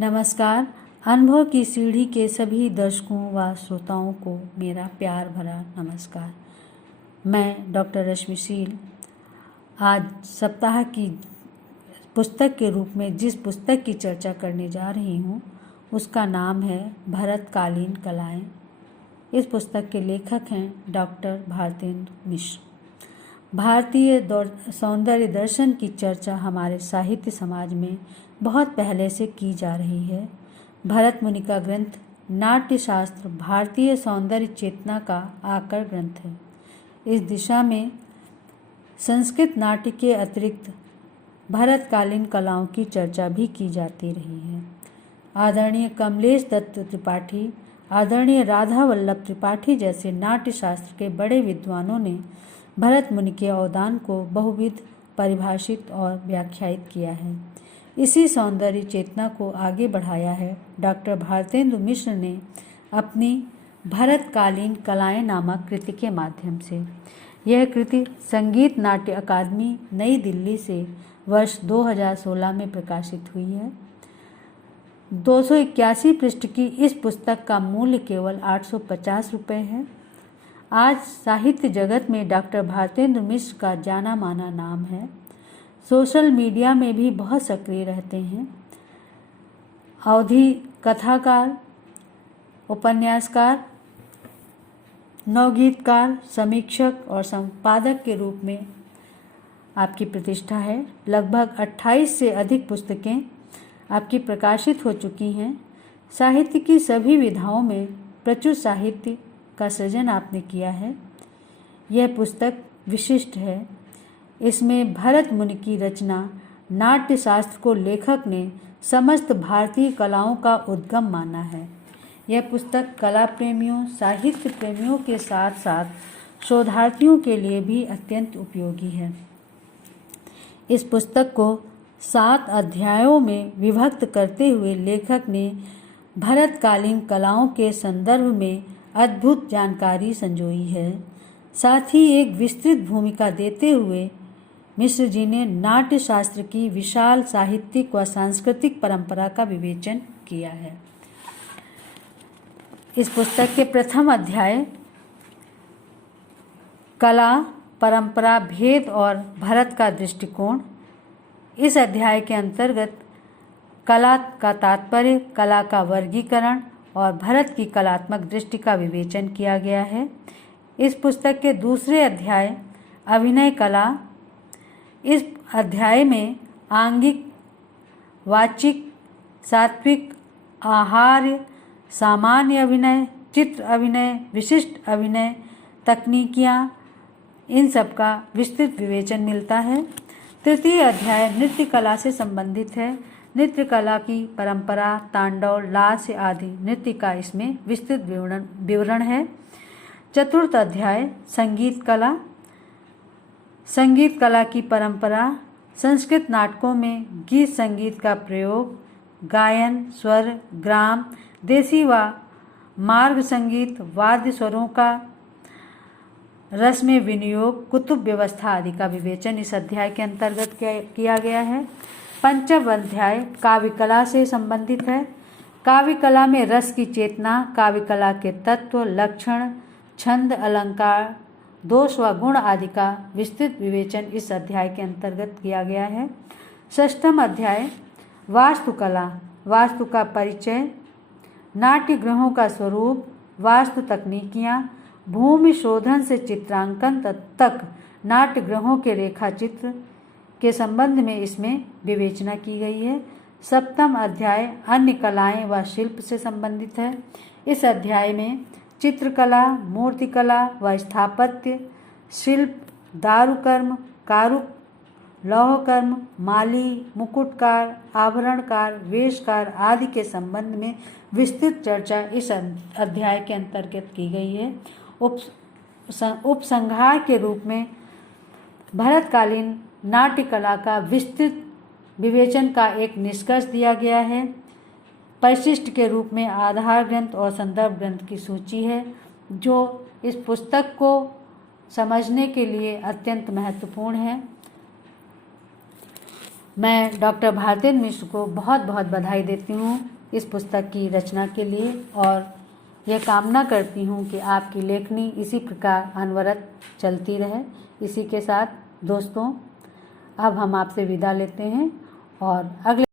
नमस्कार। अनुभव की सीढ़ी के सभी दर्शकों व श्रोताओं को मेरा प्यार भरा नमस्कार। मैं डॉक्टर रश्मिशील आज सप्ताह की पुस्तक के रूप में जिस पुस्तक की चर्चा करने जा रही हूँ उसका नाम है भरतकालीन कलाएँ। इस पुस्तक के लेखक हैं डॉक्टर भारतेंदु मिश्र। भारतीय सौंदर्य दर्शन की चर्चा हमारे साहित्य समाज में बहुत पहले से की जा रही है। भरत मुनि का ग्रंथ नाट्यशास्त्र भारतीय सौंदर्य चेतना का आकर ग्रंथ है। इस दिशा में संस्कृत नाट्य के अतिरिक्त भरतकालीन कलाओं की चर्चा भी की जाती रही है। आदरणीय कमलेश दत्त त्रिपाठी, आदरणीय राधा वल्लभ त्रिपाठी जैसे नाट्यशास्त्र के बड़े विद्वानों ने भरत मुनि के अवदान को बहुविध परिभाषित और व्याख्यायित किया है। इसी सौंदर्य चेतना को आगे बढ़ाया है डॉक्टर भारतेंदु मिश्र ने अपनी भरतकालीन कलाएँ नामक कृति के माध्यम से। यह कृति संगीत नाट्य अकादमी नई दिल्ली से वर्ष 2016 में प्रकाशित हुई है। 281 पृष्ठ की इस पुस्तक का मूल्य केवल 850 रुपये है। आज साहित्य जगत में डॉक्टर भारतेंदु मिश्र का जाना माना नाम है। सोशल मीडिया में भी बहुत सक्रिय रहते हैं। अवधि कथाकार, उपन्यासकार, नवगीतकार, समीक्षक और संपादक के रूप में आपकी प्रतिष्ठा है। लगभग 28 से अधिक पुस्तकें आपकी प्रकाशित हो चुकी हैं। साहित्य की सभी विधाओं में प्रचुर साहित्य का सृजन आपने किया है। यह पुस्तक विशिष्ट है। इसमें भरत मुनि की रचना नाट्यशास्त्र को लेखक ने समस्त भारतीय कलाओं का उद्गम माना है। यह पुस्तक कला प्रेमियों, साहित्य प्रेमियों के साथ साथ शोधार्थियों के लिए भी अत्यंत उपयोगी है। इस पुस्तक को 7 अध्यायों में विभक्त करते हुए लेखक ने भरतकालीन कलाओं के संदर्भ में अद्भुत जानकारी संजोई है। साथ ही एक विस्तृत भूमिका देते हुए मिश्र जी ने नाट्यशास्त्र की विशाल साहित्यिक व सांस्कृतिक परंपरा का विवेचन किया है। इस पुस्तक के प्रथम अध्याय कला, परंपरा, भेद और भरत का दृष्टिकोण। इस अध्याय के अंतर्गत कला का तात्पर्य, कला का वर्गीकरण और भरत की कलात्मक दृष्टि का विवेचन किया गया है। इस पुस्तक के दूसरे अध्याय अभिनय कला। इस अध्याय में आंगिक, वाचिक, सात्विक, आहार्य, सामान्य अभिनय, चित्र अभिनय, विशिष्ट अभिनय, तकनीकियाँ, इन सब का विस्तृत विवेचन मिलता है। तृतीय अध्याय नृत्य कला से संबंधित है। नृत्य कला की परंपरा, तांडव, लास्य आदि नृत्य का इसमें विस्तृत विवरण है। चतुर्थ अध्याय संगीत कला। संगीत कला की परंपरा, संस्कृत नाटकों में गीत संगीत का प्रयोग, गायन, स्वर, ग्राम, देसी व मार्ग संगीत, वाद्य स्वरों का रस में विनियोग, कुतुब व्यवस्था आदि का विवेचन इस अध्याय के अंतर्गत किया गया है। पंचम अध्याय काव्य कला से संबंधित है। काव्य कला में रस की चेतना, काव्य कला के तत्व, लक्षण, छंद, अलंकार, दोष व गुण आदि का विस्तृत विवेचन इस अध्याय के अंतर्गत किया गया है। षष्ठम अध्याय वास्तुकला, वास्तु का परिचय, नाट्यगृहों का स्वरूप, वास्तु तकनीकियाँ, भूमि शोधन से चित्रांकन तक नाट्यगृहों के रेखाचित्र के संबंध में इसमें विवेचना की गई है। सप्तम अध्याय अन्य कलाएं व शिल्प से संबंधित है। इस अध्याय में चित्रकला, मूर्तिकला व स्थापत्य, शिल्प, दारुकर्म, कारुक, लौहकर्म, माली, मुकुटकार, आभरणकार, वेशकार आदि के संबंध में विस्तृत चर्चा इस अध्याय के अंतर्गत की गई है। उपसंहार के रूप में भरतकालीन नाट्य कला का विस्तृत विवेचन का एक निष्कर्ष दिया गया है। परिशिष्ट के रूप में आधार ग्रंथ और संदर्भ ग्रंथ की सूची है, जो इस पुस्तक को समझने के लिए अत्यंत महत्वपूर्ण है। मैं डॉक्टर भारतेंद्र मिश्र को बहुत बहुत बधाई देती हूँ इस पुस्तक की रचना के लिए और यह कामना करती हूँ कि आपकी लेखनी इसी प्रकार अनवरत चलती रहे। इसी के साथ दोस्तों अब हम आपसे विदा लेते हैं और अगले